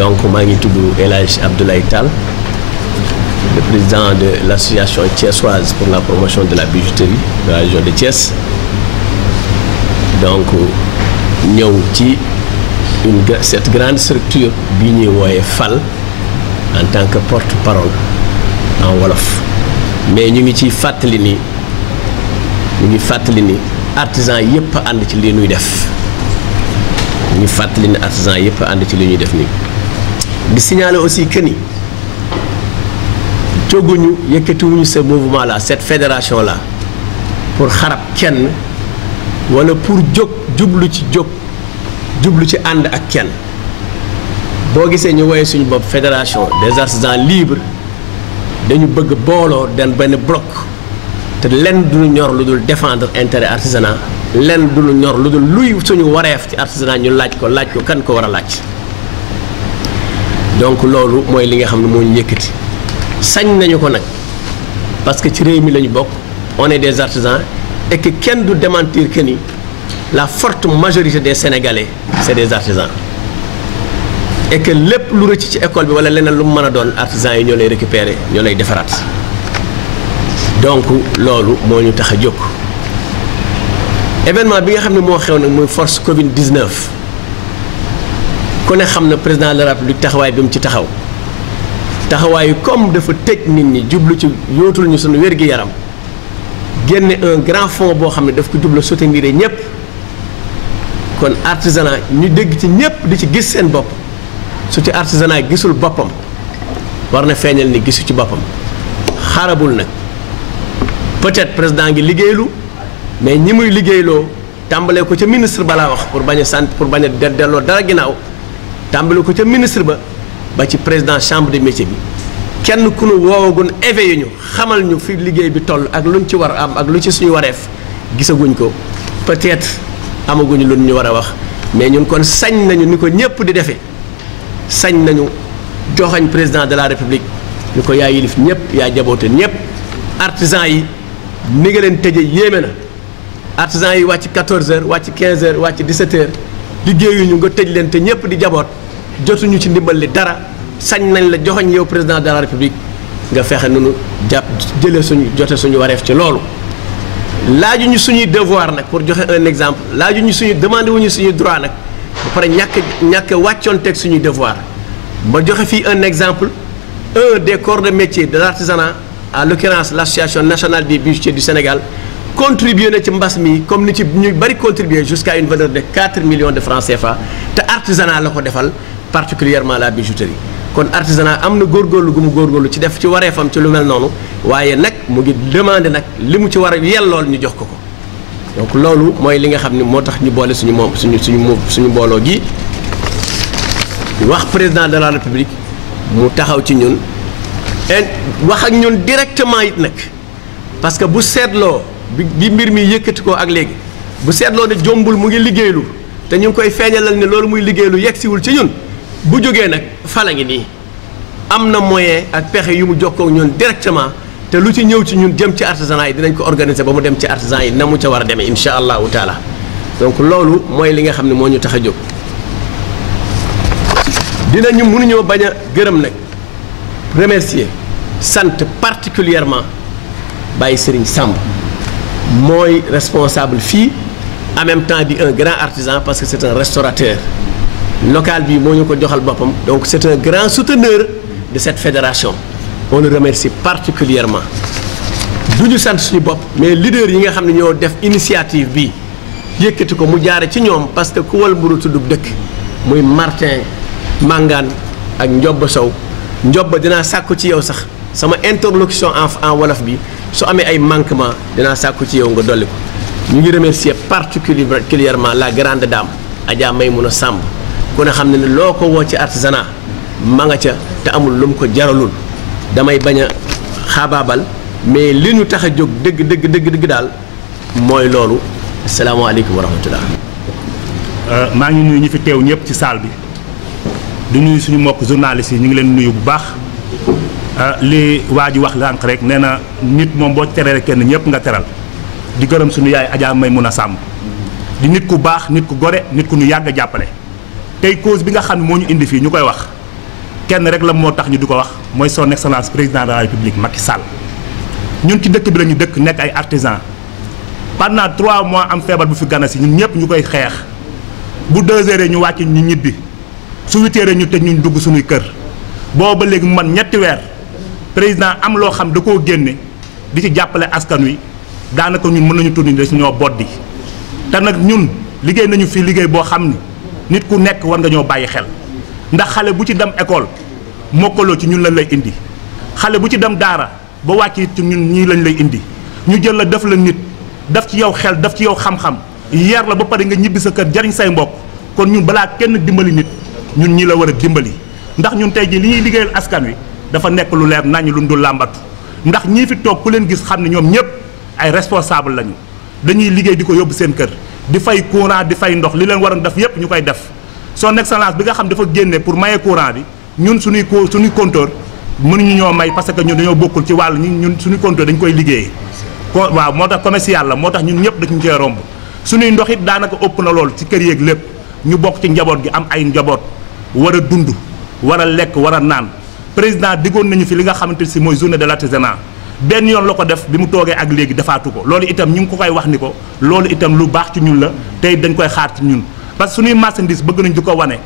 donc maa ngi tudd El Hadj Abdoulaye Tall, le président de l'association thiessoise pour la promotion de la bijouterie de la région de Thiès. Donc ñëw ci cette grande structure bi ñuy wooye FAL en tant que porte-parole en wolof, mais ñu ngi ci fàttali ni artisan yëpp a ànd ci li ñuy def. ñu fàttali ne artisan yëpp ànd ci li ñuy def nii di signaler aussi que ni jóguñu yëkkatiwuñu ce mouvement là, cette fédération là pour xarab kenn wala pour jublu ci ànd ak kenn. boo gisee ñu woyee suñu bopp fédération des artisans libres dañu bëgg booloo den benn bloc te lenn du ñor lu dul défendre intérêt artisanat, lenn du lu ñor lu dul luy suñu wareef ci artisanat ñu laaj ko kan ko war a laaj. donc loolu mooy li nga xam ne moo ñu yëkkati sañ nañu ko nag parce que ci réew mi la ñu bokk, on est des artisans et que kenn du démentir que ni la forte majorité des Sénégalais c'est des artisans et que lépp lu rëcc ci école bi wala leneen lu mu mën a doon artisans yi ñoo lay récupérer ñoo lay defaraat. donc loolu moo ñu tax a jóg. événement bi nga xam ne moo xew nag muy force Covid 19 ku ne xam na président de la République taxawaay bi mu ci taxawaayu comme dafa tëj nit ñi jublu ci yootul ñu suñu wér-gi-yaram génne un grand fonds boo xam ne daf ko jublu soutenir ñëpp. kon artisanat ñu dégg ci ñëpp di ci gis seen bopp su ci artisanat gisul boppam war na feeñal ni gisu ci boppam xarabul nag peut-être président ngi liggéeylu. mais ñi muy liggéeyloo tàmbalee ko ca ministre ba laa wax pour bañ a delloo dara ginnaaw tàmbale ko ca ministre ba ci président chambre de métier bi kenn ku nu woowagun éveillé ñu xamal ñu fi liggéey bi toll ak luñ ci war a am ak lu ci suñu wareef gisaguñ ko peut-être amaguñu lu ñu war a wax mais ñun kon sañ nañu ni ko ñëpp di defee sañ nañu joxañ président de la république ni ko yaa yilif ñëpp yaa jaboote ñëpp artisan yi ni nga leen tëje yéeme na. artisans yi wàcc 14h wàcc 15h wàcc 17h liggéeyuñu nga tëj leen te ñëpp di jaboot jotuñu ci ndimbal li dara sañ nañ la joxoñ yow président de la république nga fexe nunu jëlee jote suñu wareef ci loolu. laajuñu suñuy devoir nag pour joxe un exemple laajuñu demandé wuñu suñuy droit nag ba pare ñàkk wàccoon teg suñuy devoir ba joxe fii un exemple un des corps de métier de l'artisanat à l'occurrence l'association nationale des bijoutiers du Sénégal. contribué na ci mbas mi comme ni ci ñu bari contribué jusqu'à une valeur de 4 millions de francs CFA te artisanat la ko defal particulièrement la bijouterie. kon artisanat am na góorgóorlu gu mu góorgóorlu ci def ci wareefam ci lu mel noonu waaye nag mu ngi demandé nag li mu ci war a yellool ñu jox ko ko. donc loolu mooy li nga xam ne moo tax ñu boole suñu mbooloo gi wax président de la république mu taxaw ci ñun wax ak ñun directement it nag parce que bu seetloo. bi mbir mi yëkkati ko ak léegi bu seetloo ne jombul mu ngi liggéeylu te ñu ngi koy feeñalal ne loolu muy liggéeylu yegsiwul ci ñun bu jógee nag fala ngi nii am na moyen ak pexe yu mu jokkoo ak ñun directement te lu ci ñëw ci ñun jëm ci artisanat yi dinañ ko organiser ba mu dem ci artisan yi na mu ca war a demee incha allahu taala. donc loolu mooy li nga xam ne moo ñu tax a jóg. mënuñoo bañ a gërëm nag remercier sant particulièrement Baye Serigne Samb. mooy responsable fii en même temps di un grand artisan parce que c'est un restaurateur local bi moo ñu ko joxal boppam donc c'est un grand souteneur de cette fédération on le remercie particulièrement du ñu sant suñu bopp mais leader yi nga xam ne ñoo def initiative bi yëkkati ko mu jaare ci ñoom parce que ku wal mburu tuddub dëkk muy Martin Mangane ak Ndiob Sow Ndiob dinaa sàkku ci yow sax sama interlocution en wolof bi su amee ay manquement dinaa sàkku ci yow nga dolli ko ñu ngi remercier particulièrement la grande dame Adja Maymouna Samb ku ne xam ne loo ko woo ci artisanat ma nga ca te amul lu mu ko jaralul damay bañ a xaabaabal mais li ñu tax a jóg dëgg daal mooy loolu. asalaamaaleykum wa rahmatullah. maa ngi nuyu ñi fi teew ñëpp ci salle bi di nuyu suñu mbokk journalistes yi ñu ngi leen nuyu bu baax li waa ji wax lànq rek nee na nit moom boo teree kenn ñëpp nga teral di gërëm suñu yaay Adja Maymouna Samb di nit ku baax nit ku gore nit ku ñu yàgg a jàppale tey cause bi nga xam ne moo ñu indi fii ñu koy wax kenn rek la moo tax ñu di ko wax mooy son excellence président de la république Macky Sall. ñun ci dëkk bi la ñu dëkk nekk ay artisans pendant 3 mois am feebar bu fi gana si ñun ñëpp ñu koy xeex bu 2 heures ñu wàcc ñu ñibbi su 8 heures ñu tëj ñu dugg suñuy kër boobu ba léegi mu man ñetti weer président am loo xam da koo génne di ci jàppale askan wi daanaka ñun mën nañu tudd dañu ñoo boddi te nag ñun liggéey nañu fii liggéey boo xam ni nit ku nekk war nga ñoo bàyyi xel ndax xale bu ci dem école mokkaloo ci ñun lañ lay indi xale bu ci dem daara ba wàcc ci ñun ñii lañ lay indi ñu jël la def la nit daf ci yow xel daf ci yow xam-xam yar la ba pare nga ñibbi sa kër jariñ say mbokk kon ñun balaa kenn dimbali nit ñun ñii la war a dimbali ndax ñun tey jii li ñuy liggéeyal askan wi dafa nekk lu leer nañu lu dul làmbatu ndax ñii fi toog ku leen gis xam ne ñoom ñëpp ay responsable lañu dañuy liggéey di ko yóbbu seen kër di fay courant di fay ndox li leen waroon def yëpp ñu koy def son excellence bi nga xam dafa génne pour maye courant bi ñun suñuy compteur mënuñu ñoo may parce que ñun dañoo bokkul ci wàll ñun suñuy compteur dañ koy liggéeyee waaw moo tax commercial la moo tax ñun ñëpp dañu cee romb suñuy ndox it daanaka ëpp na lool ci kër yeeg lépp ñu bokk ci njaboot gi am ay njaboot war a dund war a lekk war a naan président diggoon nañu fi li nga xamante si mooy journée de l'artisanat benn yoon la ko def bi mu toogee ak léegi defaatu ko loolu itam ñu ngi ko koy wax ni ko loolu itam lu baax ci ñun la tey dañ koy xaar ci ñun parce que suñuy marchandise bëgg nañ di ko wane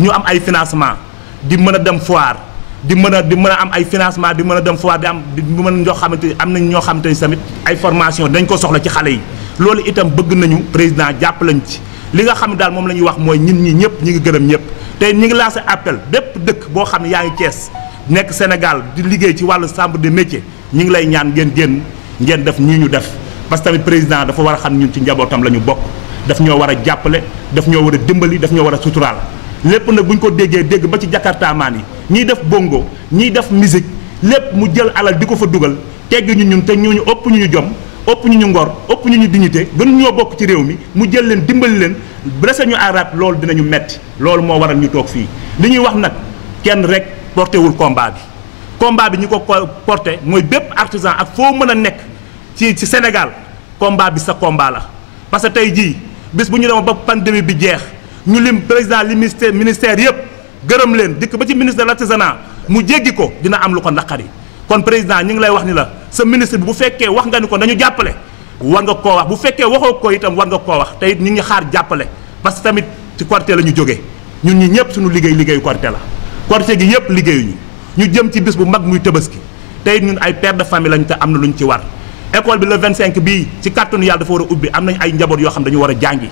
ñu am ay financement di mën a dem foire di mën a am ay financement di mën a dem foire di mën a ñoo xamante am nañ ñoo xamante ni tamit ay formation dañ ko soxla ci xale yi loolu itam bëgg nañu président jàpp lañ ci li nga xam ne daal moom la ñuy wax mooy ñun ñi ñëpp ñi ngi gërëm ñëpp tey ñi ngi lancé appel bépp dëkk boo xam ne yaa ngi Thiès nekk Sénégal di liggéey ci wàllu chambre de métier ñi ngi lay ñaan ngeen génn ngeen def ñii ñu def parce que tamit président dafa war a xam ñun ci njabootam la ñu bokk daf ñoo war a jàppale daf ñoo war a dimbali daf ñoo war a suturaal lépp nag bu ñu ko déggee dégg ba ci jakartaamaan yi ñiy def bongo ñiy def musique lépp mu jël alal di ko fa dugal tegg ñu ñun te ñooñu ëpp ñu ñu jom ëpp ñu ñu ngor ëpp ñu ñu dignité gën ñoo bokk ci réew mi mu jël leen dimbali leen blessé ñu arab loolu dinañu metti loolu moo waral ñu toog fii li ñuy wax nag kenn rek porté wul combat bi ñu ko porté mooy bépp artisan ak foo mën a nekk ci Sénégal combat bi sa combat la parce que tey jii bis bu ñu demoon ba pandémie bi jeex ñu lim président li ministère yëpp gërëm leen dikk ba ci ministre de l'artisanat mu jéggi ko dina am lu ko naqari kon président ñu ngi lay wax ni la sa ministre bi bu fekkee wax nga ni ko nañu jàppale war nga koo wax bu fekkee waxoo ko itam war nga koo wax te it ñu ngi xaar jàppale parce que tamit ci Korité la ñu jógee ñun ñi ñëpp suñu liggéeyu Korité la Korité gi yëpp liggéeyuñu ñu jëm ci bis bu mag muy Tabaski te it ñun ay père de famille lañ te am na lu ñu ci war école bi le 25 bii ci kàttanu yàlla dafa war a ubbi am nañ ay njaboot yoo xam dañu war a jàngi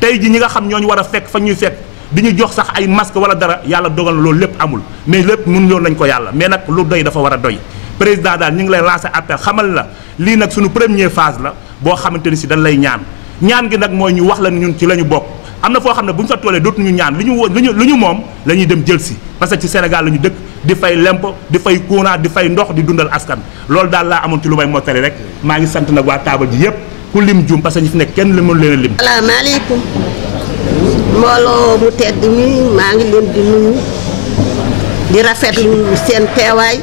tey ji ñi nga xam ñooñu war a fekk fa ñuy fekk di ñu jox sax ay masque wala dara yàlla dogal na loolu lépp amul mais lépp mun loolu nañ ko yàlla mais nag lu doy dafa war a doy président daal ñu ngi lay lancer appel xamal la lii nag suñu première phase la boo xamante ni si dañ lay ñaan gi nag mooy ñu wax la ñun ci la ñu bokk am na foo xam ne bu ñu fa toolee dootuñu ñaan lu ñu moom la ñuy dem jël si parce que ci Sénégal la ñu dëkk di fay lempo di fay courant di fay ndox di dundal askan loolu daal laa amoon ci lu may mottali rek maa ngi sant nag waa taabal ji yëpp ku lim juum parce que ñi fi nekk kenn mënu leen a lim. salaamaaleykum mbooloo mu tedd mi maa ngi leen di nuyu di rafetlu seen teewaay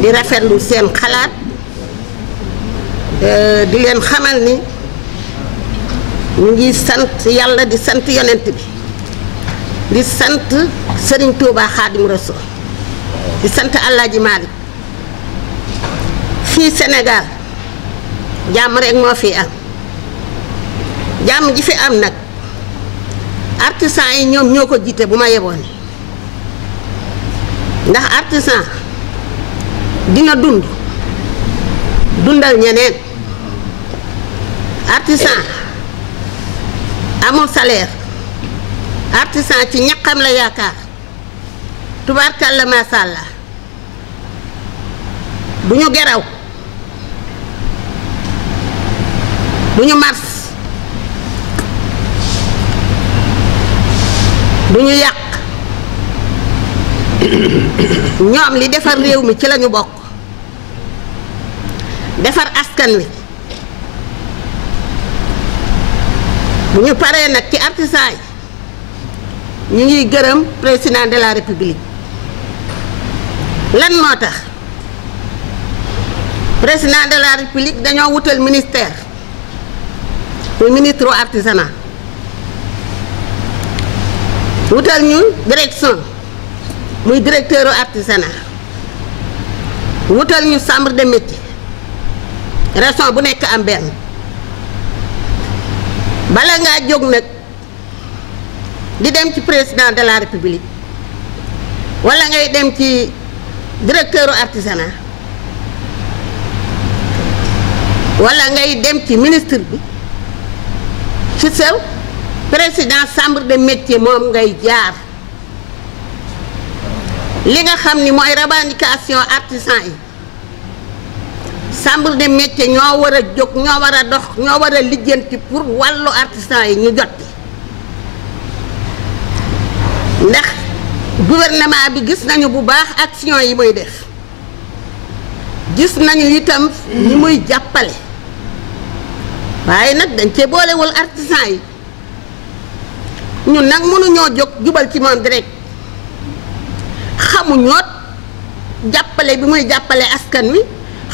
di rafetlu seen xalaat di leen xamal ni ñu ngi sant yàlla di sant yonent bi di sant Serigne Touba Khadim Rassoul di sant Alaaji Malick fii Sénégal jàmm rek moo fi am jàmm ji fi am nag artisan yi ñoom ñoo ko jiite bu ma yeboon ndax artisan dina dundal ñeneen artisan amul salaire artisan ci ñaqam la yaakaar tubaarkàlla macha allah du ñu geraw du ñu mars du ñu yàq ñoom li defar réew mi ci lañu bokk defar askan wi bu ñu paree nag ci artisan yi ñu ngi gërëm président de la république lan moo tax président de la république dañoo wutal ministère muy ministre artisanat wutal ñu direction muy directeur artisanat wutal ñu chambre de métier région bu nekk am benn bala ngaa jóg nag di dem ci président de la république wala ngay dem ci directeur artisanat wala ngay dem ci ministre bi ci sa président chambre de métier moom ngay jaar li nga xam ni mooy revendication artisan yi chambre de métier ñoo war a jóg ñoo war a dox ñoo war a lijjanti pour wàllu artisan yi ñu jot ndax gouvernement bi gis nañu bu baax action yi muy def gis nañu itam ñi muy jàppale waaye nag dañ cee boolewul artisan yi ñun nag mënuñoo jóg jubal ci moom direct xamuñoo jàppale bi muy jàppale askan wi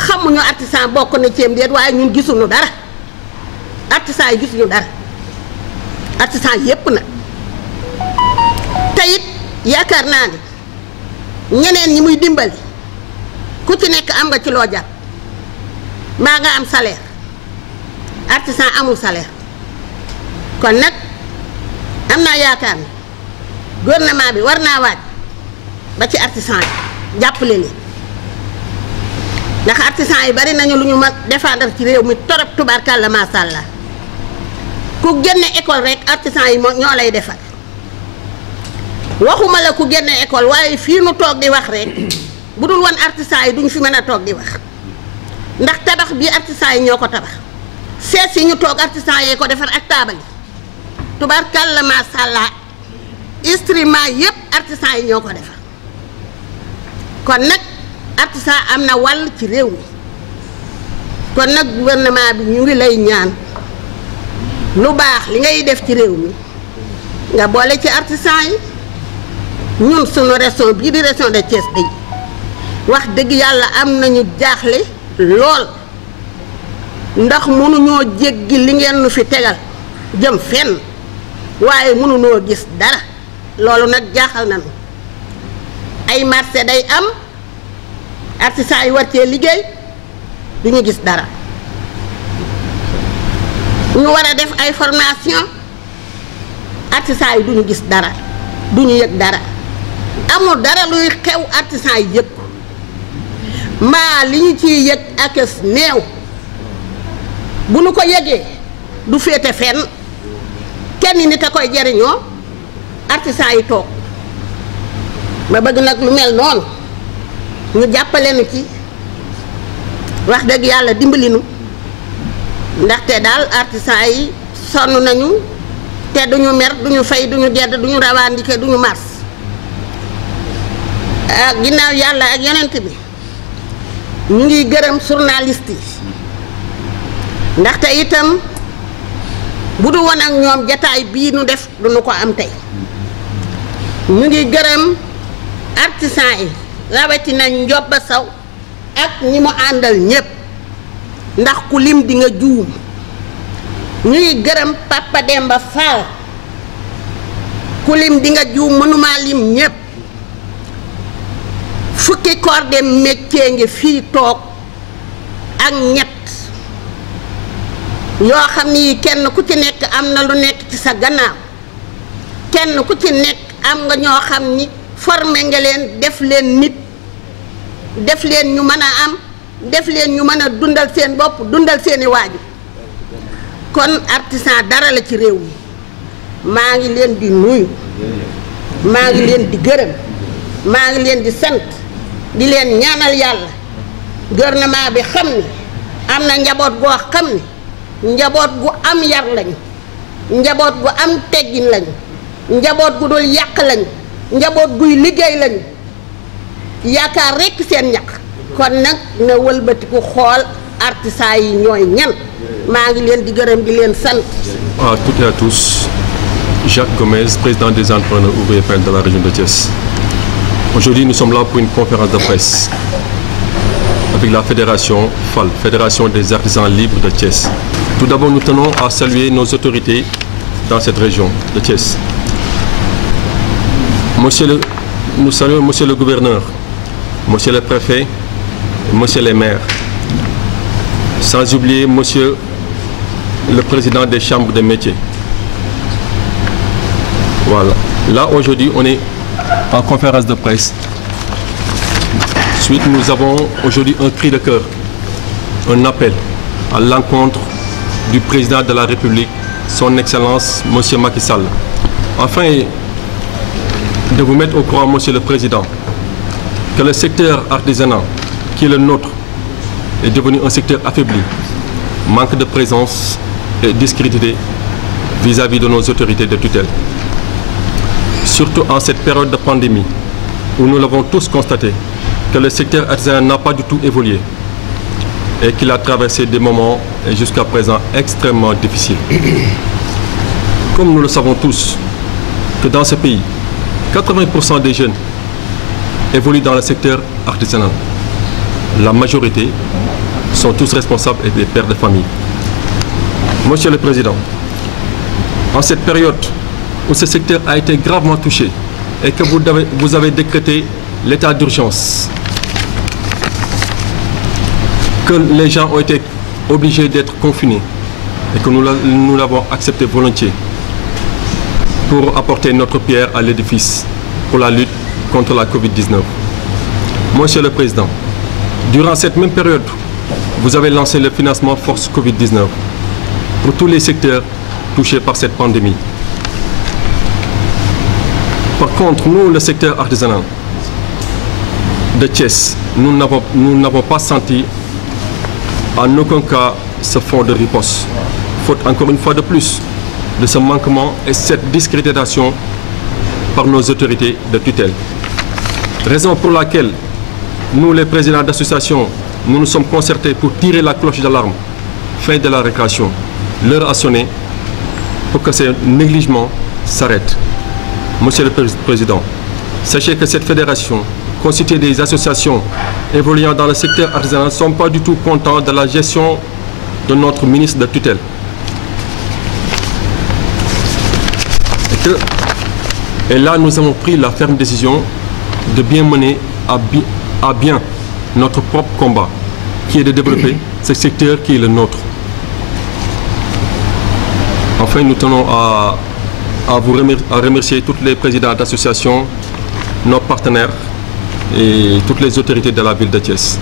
xamuñu artisan bokk na ceeb déet waaye ñun gisuñu dara artisan yi gisuñu dara artisan yépp nag te it yaakaar naa ni ñeneen ñi muy dimbali ku ci nekk am nga ci loo jàpp mbaa nga am salaire artisan amul salaire kon nag am naa yaakaar ni gouvernement bi war naa waaj ba ci artisan yi jàppale leen ndax artisan yi bari nañu lu ñu ma défendre ci réew mi torop tubaarkàlla macha allah ku génne école rek artisan yi ñoo lay defar waxuma la ku génne école waaye fii nu toog di wax rek bu dul woon artisan yi duñu fi mën a toog di wax ndax tabax bi artisan yi ñoo ko tabax sees yi ñu toog artisan yee ko defar ak taabal yi tubaarkàlla macha allah instrument yépp artisan yi ñoo ko defar kon nag artisan am na wàll ci réew mi kon nag gouvernement bi ñu ngi lay ñaan lu baax li ngay def ci réew mi nga boole ci artisan yi ñun sunu région bii di région de Thiès day wax dëgg yàlla am nañu jaaxle lool ndax mënuñoo jéggi li ngeen nu fi tegal jëm fenn waaye mënuñoo gis dara loolu nag jaaxal nañu ay marché day am artisan yi war cee liggéey duñu gis dara ñu war a def ay formation artisan yi duñu gis dara duñu yëg dara amul dara luy xew artisan yi yëg mbaa li ñu ciy yëg ak néew bu nu ko yëgee du féete fenn kenn nit a koy jariñoo artisan yi toog ma bëgg nag lu mel noonu ñu jàppale nu ci wax dëgg yàlla dimbali nu ndaxte daal artisan yi sonn nañu te duñu mer duñu fay duñu gedd duñu revendiquer duñu mars ak ginnaaw yàlla ak yonent bi ñu ngi gërëm journaliste yi ndaxte itam bu du woon ak ñoom jataay bii nu def duñu ko am tey ñu ngi gërëm artisan yi rawatina Njoba Saw ak ñi mu àndal ñépp ndax ku lim di nga juum ñu ngi gërëm Papa Demba Fall ku lim di nga juum mënuma lim ñépp fukki corps de métier ngi fii toog ak ñett yoo xam ni kenn ku ci nekk am na lu nekk ci sa gannaaw kenn ku ci nekk am nga ñoo xam ni formé nga leen def leen nit def leen ñu mën a am def leen ñu mën a dundal seen bopp dundal seeni waaju kon artisan dara la ci réew mi maa ngi leen di nuyu maa ngi leen di gërëm maa ngi leen di sant di leen ñaanal yàlla gouvernement bi xam ni am na njaboot goo xam ni njaboot gu am yar lañu njaboot gu am teggin lañu njaboot gu dul yàq lañu njaboot guy liggéey lañu yaakaar rekk seen ñaq kon nag na wëlbatiku xool artisan yi ñooy ñan maa ngi leen di gërëm di leen sant. À toutes et à tous, Jacques Gomez, président des entrepreneurs ouvriers de la région de Thiès. Aujourd'hui, nous sommes là pour une conférence de presse avec la fédération FAL, Fédération des artisans libres de Thiès. Tout d'abord, nous tenons à saluer nos autorités dans cette région de Thiès. Monsieur le nous saluons Monsieur le gouverneur, Monsieur le préfet, Monsieur les maires, sans oublier Monsieur le président des chambres de métiers. Voilà. Là, aujourd'hui, on est en conférence de presse. Ensuite, nous avons aujourd'hui un cri de cœur, un appel à l'encontre du président de la République, son Excellence, Monsieur Macky Sall. Afin de vous mettre au courant, Monsieur le Président, que le secteur artisanal, qui est le nôtre, est devenu un secteur affaibli, manque de présence et discrédité vis-à-vis de nos autorités de tutelle. Surtout en cette période de pandémie, où nous l'avons tous constaté, que le secteur artisanal n'a pas du tout évolué et qu'il a traversé des moments jusqu'à présent extrêmement difficiles. Comme nous le savons tous, que dans ce pays, 80% des jeunes évoluent dans le secteur artisanal. La majorité sont tous responsables et des pères de famille. Monsieur le Président, en cette période où ce secteur a été gravement touché et que vous avez décrété l'état d'urgence, que les gens ont été obligés d'être confinés et que nous l'avons accepté volontiers pour apporter notre pierre à l'édifice pour la lutte contre la Covid-19. Monsieur le Président, durant cette même période, vous avez lancé le financement Force Covid-19 pour tous les secteurs touchés par cette pandémie. Par contre, nous, le secteur artisanal de Thiès, nous n'avons pas senti en aucun cas ce fonds de riposte. Faute encore une fois de plus de ce manquement et cette discréditation par nos autorités de tutelle. Raison pour laquelle nous, les présidents d'associations, nous nous sommes concertés pour tirer la cloche d'alarme. Fin de la récréation. L'heure a sonné pour que ces négligements s'arrêtent. Monsieur le Président, sachez que cette fédération, constituée des associations évoluant dans le secteur artisanal, ne sont pas du tout contents de la gestion de notre ministre de tutelle. Et là, nous avons pris la ferme décision de bien mener à bien notre propre combat, qui est de développer ce secteur qui est le nôtre. Enfin, nous tenons à remercier tous les présidents d'associations, nos partenaires et toutes les autorités de la ville de Thiès.